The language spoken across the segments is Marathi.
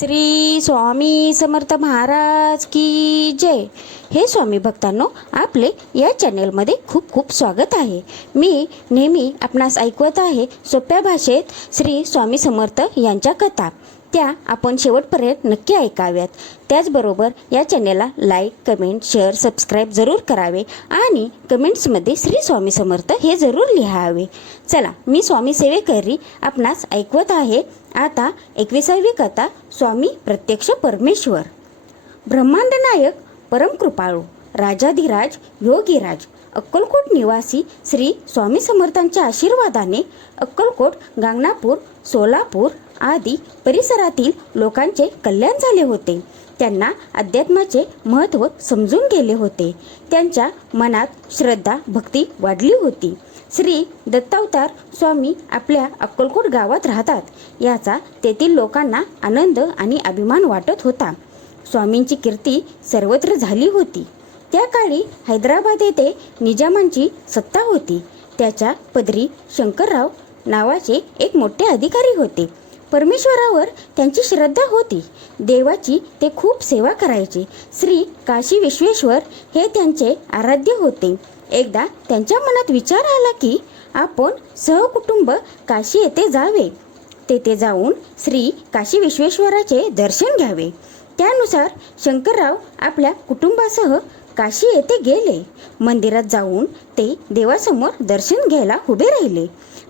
श्री स्वामी समर्थ महाराज की जय. हे स्वामी भक्तांनो आपले या चॅनेलमध्ये खूप खूप स्वागत आहे. मी नेहमी आपणास ऐकवत आहे सोप्या भाषेत श्री स्वामी समर्थ यांच्या कथा. त्या आपण शेवटपर्यंत नक्की ऐकाव्यात. त्याचबरोबर या चॅनेलला लाईक कमेंट शेअर सबस्क्राईब जरूर करावे आणि कमेंट्समध्ये श्री स्वामी समर्थ हे जरूर लिहावे. चला मी स्वामी सेवेकरी आपणास ऐकवत आहे. आता एकविसावी कथा स्वामी प्रत्यक्ष परमेश्वर. ब्रह्मांडनायक परमकृपाळू राजाधिराज योगीराज अक्कलकोट निवासी श्री स्वामी समर्थांच्या आशीर्वादाने अक्कलकोट गांगणापूर सोलापूर आदी परिसरातील लोकांचे कल्याण झाले होते. त्यांना अध्यात्माचे महत्त्व समजून गेले होते. त्यांच्या मनात श्रद्धा भक्ती वाढली होती. श्री दत्तावतार स्वामी आपल्या अक्कलकोट गावात राहतात. याचा तेथील लोकांना आनंद आणि अभिमान वाटत होता. स्वामींची कीर्ती सर्वत्र झाली होती. त्या काळी हैदराबाद येथे निजामांची सत्ता होती. त्याच्या पदरी शंकरराव नावाचे एक मोठे अधिकारी होते. परमेश्वरावर त्यांची श्रद्धा होती. देवाची ते खूप सेवा करायचे. श्री काशी विश्वेश्वर हे त्यांचे आराध्य होते. एकदा त्यांच्या मनात विचार आला की आपण सहकुटुंब काशी येथे जावे. तेथे जाऊन श्री काशी विश्वेश्वराचे दर्शन घ्यावे. त्यानुसार शंकरराव आपल्या कुटुंबासह काशी येथे गेले. मंदिरात जाऊन ते देवासमोर दर्शन घ्यायला उभे राहिले.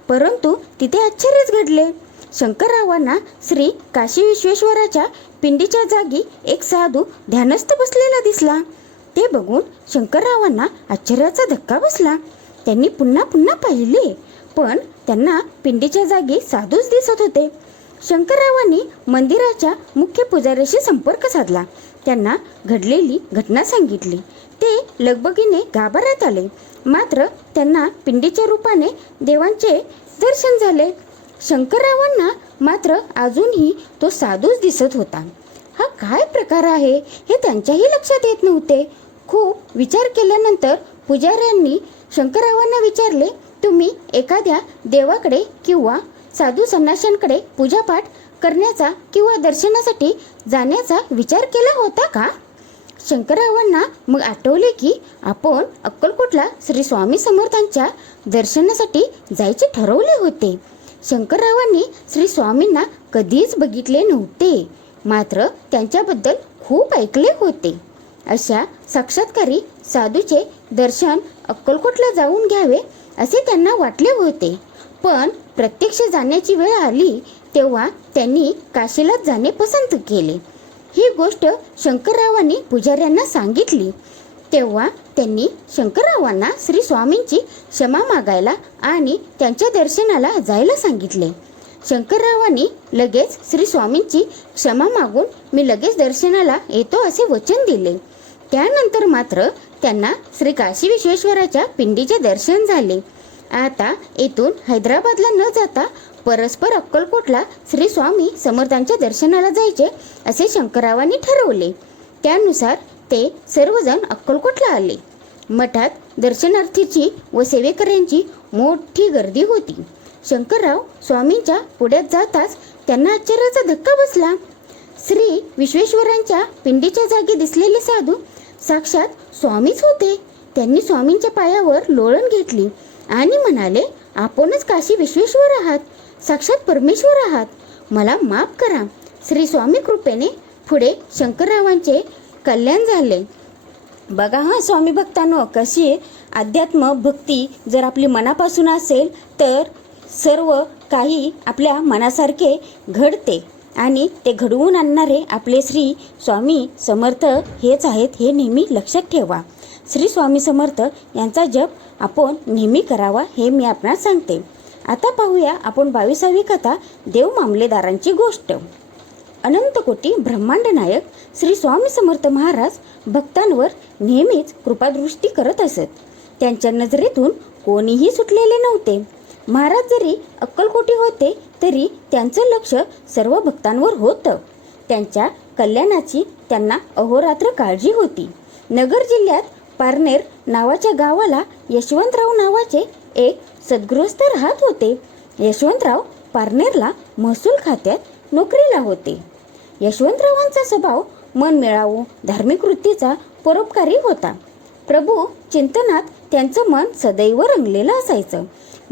परंतु तिथे आश्चर्यच घडले. शंकररावांना श्री काशी विश्वेश्वराच्या पिंडीच्या जागी एक साधू ध्यानस्थ बसलेला दिसला. ते बघून शंकररावांना आश्चर्याचा धक्का बसला. त्यांनी पुन्हा पुन्हा पाहिले पण त्यांना पिंडीच्या जागी साधूच दिसत होते. शंकररावांनी मंदिराच्या मुख्य पुजाऱ्याशी संपर्क साधला. त्यांना घडलेली घटना सांगितली. ते लगबगीने गाभाऱ्यात आले. मात्र त्यांना पिंडीच्या रूपाने देवांचे दर्शन झाले. शंकररावांना मात्र अजूनही तो साधूच दिसत होता. हा काय प्रकार आहे हे त्यांच्याही लक्षात येत नव्हते. खूप विचार केल्यानंतर पुजाऱ्यांनी शंकररावांना विचारले तुम्ही एखाद्या देवाकडे किंवा साधू संन्याशांकडे पूजापाठ करण्याचा किंवा दर्शनासाठी जाण्याचा विचार केला होता का? शंकररावांना मग आठवले की आपण अक्कलकोटला श्री स्वामी समर्थांच्या दर्शनासाठी जायचे ठरवले होते. शंकररावांनी श्री स्वामींना कधीच बघितले नव्हते. मात्र त्यांच्याबद्दल खूप ऐकले होते. अशा साक्षात्कारी साधूचे दर्शन अक्कलकोटला जाऊन घ्यावे असे त्यांना वाटले होते. पण प्रत्यक्ष जाण्याची वेळ आली तेव्हा त्यांनी काशीलाच जाणे पसंत केले. ही गोष्ट शंकररावांनी पुजाऱ्यांना सांगितली. तेव्हा त्यांनी शंकररावांना श्री स्वामींची क्षमा मागायला आणि त्यांच्या दर्शनाला जायला सांगितले. शंकररावांनी लगेच श्री स्वामींची क्षमा मागून मी लगेच दर्शनाला येतो असे वचन दिले. त्यानंतर मात्र त्यांना श्री काशी विश्वेश्वराच्या पिंडीचे दर्शन झाले. आता येथून हैदराबादला न जाता परस्पर अक्कलकोटला श्री स्वामी समर्थांच्या दर्शनाला जायचे असे शंकररावांनी ठरवले. त्यानुसार ते सर्वजण अक्कलकोटला आले. मठात दर्शनार्थीची व सेवेकऱ्यांची मोठी गर्दी होती. शंकरराव स्वामींच्या पुढ्यात जाताच त्यांना आश्चर्याचा धक्का बसला. श्री विश्वेश्वरांच्या पिंडीच्या जागी दिसलेले साधू साक्षात स्वामीच होते. त्यांनी स्वामींच्या पायावर लोळण घेतली आणि म्हणाले आपणच काशी विश्वेश्वर आहात. साक्षात परमेश्वर आहात. मला माफ करा. श्री स्वामी कृपेने पुढे शंकररावांचे कल्याण झाले. बघा हा स्वामी भक्तांनो कशी अध्यात्म भक्ती जर आपली मनापासून असेल तर सर्व काही आपल्या मनासारखे घडते आणि ते घडवून आणणारे आपले श्री स्वामी समर्थ हेच आहेत हे नेहमी लक्षात ठेवा. श्री स्वामी समर्थ यांचा जप आपण नेहमी करावा हे मी आपणास सांगते. आता पाहूया आपण बावीसावी कथा देव मामलेदारांची गोष्ट. अनंतकोटी ब्रह्मांड नायक श्री स्वामी समर्थ महाराज भक्तांवर नेहमीच कृपादृष्टी करत असत. त्यांच्या नजरेतून कोणीही सुटलेले नव्हते. महाराज जरी अक्कलकोटी होते तरी त्यांचं लक्ष सर्व भक्तांवर होतं. त्यांच्या कल्याणाची त्यांना अहोरात्र काळजी होती. नगर जिल्ह्यात पारनेर नावाच्या गावाला यशवंतराव नावाचे एक सद्गृहस्थ राहत होते. यशवंतराव पारनेरला महसूल खात्यात नोकरीला होते. यशवंतरावांचा स्वभाव मन मिळावू धार्मिक वृत्तीचा परोपकारी होता. प्रभू चिंतनात त्यांचं मन सदैव रंगलेलं असायचं.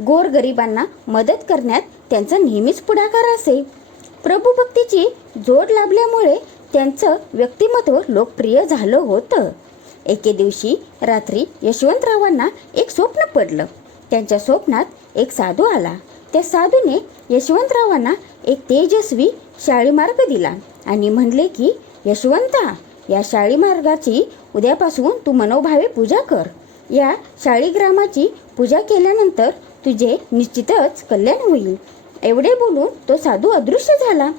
गोरगरिबांना मदत करण्यात त्यांचा नेहमीच पुढाकार असे. प्रभू भक्तीची जोड लाभल्यामुळे त्यांचं व्यक्तिमत्व लोकप्रिय झालं होतं. एके दिवशी रात्री यशवंतरावांना एक स्वप्न पडलं. त्यांच्या स्वप्नात एक साधू आला. त्या साधूने यशवंतरावांना एक तेजस्वी शाळीमार्ग दिला. आणि म्हणले की यशवंता या शाळी मार्गाची उद्यापासून तू मनोभावे पूजा कर. या शाळीग्रामाची पूजा केल्यानंतर तुझे निश्चितच कल्याण होईल. एवढे बोलून तो साधू अदृश्य झाला.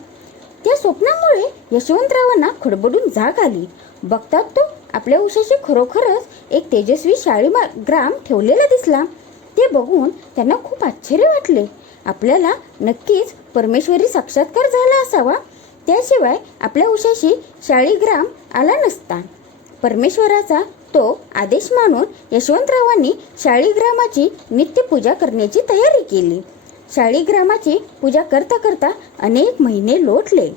त्या स्वप्नामुळे यशवंतरावांना खडबडून जाग आली. बघतात तो आपल्या उशाशी खरोखरच एक तेजस्वी शाळी ग्राम ठेवलेला दिसला. ते बघून त्यांना खूप आश्चर्य वाटले. आपल्याला नक्कीच परमेश्वरी साक्षात्कार झाला असावा. त्याशिवाय आपल्या उशाशी शाळीग्राम आला नसता. परमेश्वराचा तो आदेश मानून यशवंतरावांनी शाळीग्रामाची नित्यपूजा करण्याची तयारी केली. शाळीग्रामाची पूजा करता करता अनेक महिने लोटले.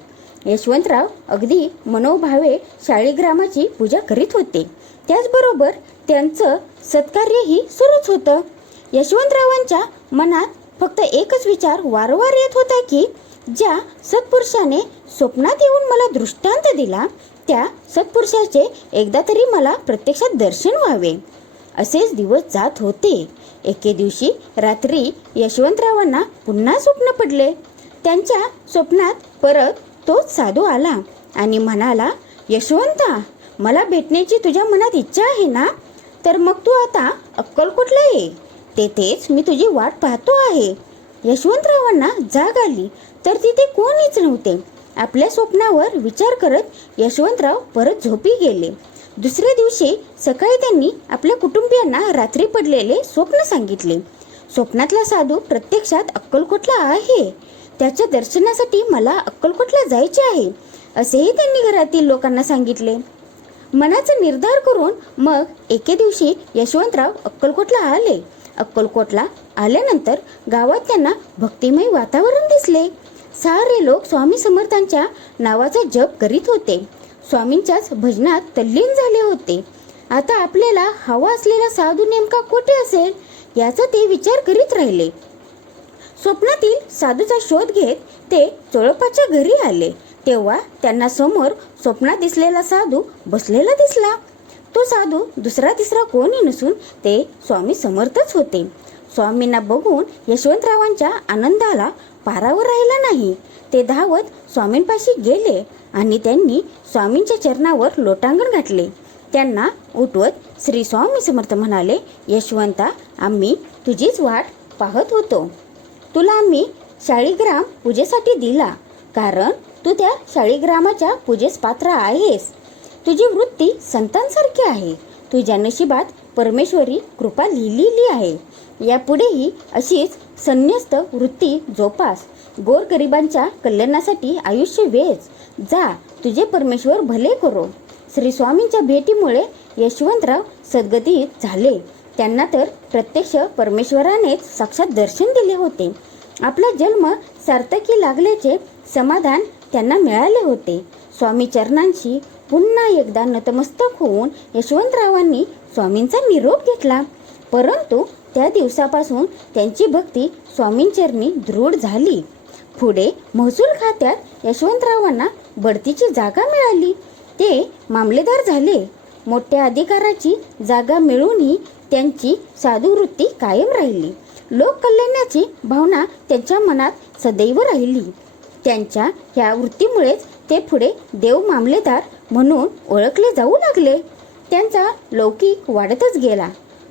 यशवंतराव अगदी मनोभावे शाळीग्रामाची पूजा करीत होते. त्याचबरोबर त्यांचं सत्कार्यही सुरूच होतं. यशवंतरावांच्या मनात फक्त एकच विचार वारंवार येत होता की ज्या सत्पुरुषाने स्वप्नात येऊन मला दृष्टांत दिला त्या सत्पुरुषाचे एकदा तरी मला प्रत्यक्षात दर्शन व्हावे. असेच दिवस जात होते. एके दिवशी रात्री यशवंतरावांना पुन्हा स्वप्न पडले. त्यांच्या स्वप्नात परत तोच साधू आला आणि म्हणाला यशवंता मला भेटण्याची तुझ्या मनात इच्छा आहे ना? तर मग तू आता अक्कलकोटला ये. तेथेच मी तुझी वाट पाहतो आहे. यशवंतरावांना जाग आली. तर तिथे कोणीच नव्हते. आपल्या स्वप्नावर विचार करत यशवंतराव परत झोपी गेले. दुसऱ्या दिवशी सकाळी त्यांनी आपल्या कुटुंबियांना रात्री पडलेले स्वप्न सांगितले. स्वप्नातला साधू प्रत्यक्षात अक्कलकोटला आहे. त्याच्या दर्शनासाठी मला अक्कलकोटला जायचे आहे असेही त्यांनी घरातील लोकांना सांगितले. मनाचा निर्धार करून मग एके दिवशी यशवंतराव अक्कलकोटला आले. अक्कलकोटला आल्यानंतर गावात त्यांना भक्तिमय वातावरण दिसले. सारे लोक स्वामी समर्थांच्या नावाचा जप करीत होते. स्वामींच्याच भजनात तल्लीन झाले होते. आता आपल्याला हवा असलेला साधू नेमका कुठे असेल याचा ते विचार करीत राहिले. स्वप्नातील साधूचा शोध घेत ते चोळपाच्या घरी आले. तेव्हा त्यांना समोर स्वप्नात दिसलेला साधू बसलेला दिसला. तो साधू दुसरा तिसरा कोणी नसून ते स्वामी समर्थच होते. स्वामींना बघून यशवंतरावांच्या आनंदाला पारावर राहिला नाही. ते धावत स्वामींपाशी गेले आणि त्यांनी स्वामींच्या चरणावर लोटांगण घातले. त्यांना उठवत श्री स्वामी समर्थ म्हणाले यशवंता आम्ही तुझीच वाट पाहत होतो. तुला आम्ही शाळीग्राम पूजेसाठी दिला. कारण तू त्या शाळीग्रामाच्या पूजेस पात्र आहेस. तुझी वृत्ती संतांसारखी आहे. तुझ्या नशिबात परमेश्वरी कृपा लिहिलेली आहे. यापुढेही अशीच संन्यस्त वृत्ती जोपास. गोरगरिबांच्या कल्याणासाठी आयुष्य वेच जा तुझे परमेश्वर भले करो. श्री स्वामींच्या भेटीमुळे यशवंतराव सद्गतीत झाले. त्यांना तर प्रत्यक्ष परमेश्वरानेच साक्षात दर्शन दिले होते. आपला जन्म सार्थकी लागल्याचे समाधान त्यांना मिळाले होते. स्वामी चरणांशी पुन्हा एकदा नतमस्तक होऊन यशवंतरावांनी स्वामींचा निरोप घेतला. परंतु त्या दिवसापासून त्यांची भक्ती स्वामींचरणी दृढ झाली. पुढे महसूल खात्यात यशवंतरावांना बढतीची जागा मिळाली. ते मामलेदार झाले. मोठ्या अधिकाराची जागा मिळूनही त्यांची साधुवृत्ती कायम राहिली. लोककल्याणाची भावना त्यांच्या मनात सदैव राहिली. त्यांच्या ह्या वृत्तीमुळेच ते पुढे देव मामलेदार म्हणून ओळखले जाऊ लागले. त्यांचा लौकिक वाढतच गेला.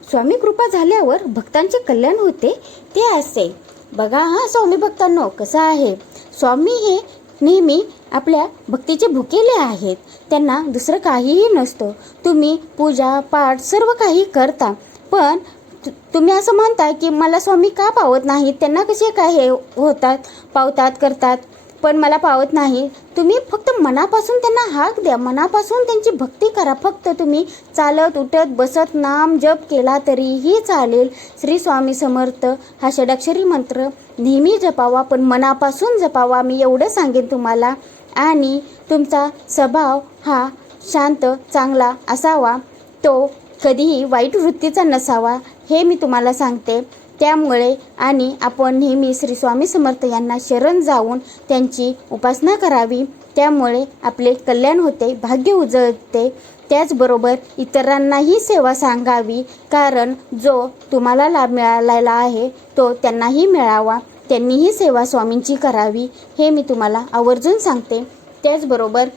स्वामी कृपा झाल्यावर भक्तांचे कल्याण होते ते असे बघा हा स्वामी भक्तांनो कसं आहे? स्वामी हे नेहमी आपल्या भक्तीचे भुकेले आहेत. त्यांना दुसरं काहीही नसतं. तुम्ही पूजा पाठ सर्व काही करता. पण तु- तुम्ही असं म्हणता की मला स्वामी का पावत नाहीत? त्यांना कसे काय हे होतात पावतात करतात? पण मला पावत नाही. तुम्ही फक्त मनापासून त्यांना हाक द्या. मनापासून त्यांची भक्ती करा. फक्त तुम्ही चालत उठत बसत नाम जप केला तरीही चालेल. श्री स्वामी समर्थ हा षडाक्षरी मंत्र नेहमी जपावा पण मनापासून जपावा मी एवढं सांगेन तुम्हाला. आणि तुमचा स्वभाव हा शांत चांगला असावा. तो कधीही वाईट वृत्तीचा नसावा हे मी तुम्हाला सांगते. त्यामुळे आणि आपण नेहमी श्री स्वामी समर्थ यांना शरण जाऊन त्यांची उपासना करावी. त्यामुळे आपले कल्याण होते भाग्य उजळते. त्याचबरोबर इतरांनाही सेवा सांगावी. कारण जो तुम्हाला लाभ मिळालेला आहे तो त्यांनाही मिळावा. त्यांनीही सेवा स्वामींची करावी हे मी तुम्हाला आवर्जून सांगते. त्याचबरोबर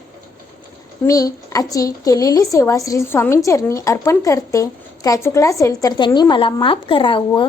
मी आजची केलेली सेवा श्री स्वामींचरणी अर्पण करते. काय चुकलं असेल तर त्यांनी मला माफ करावं.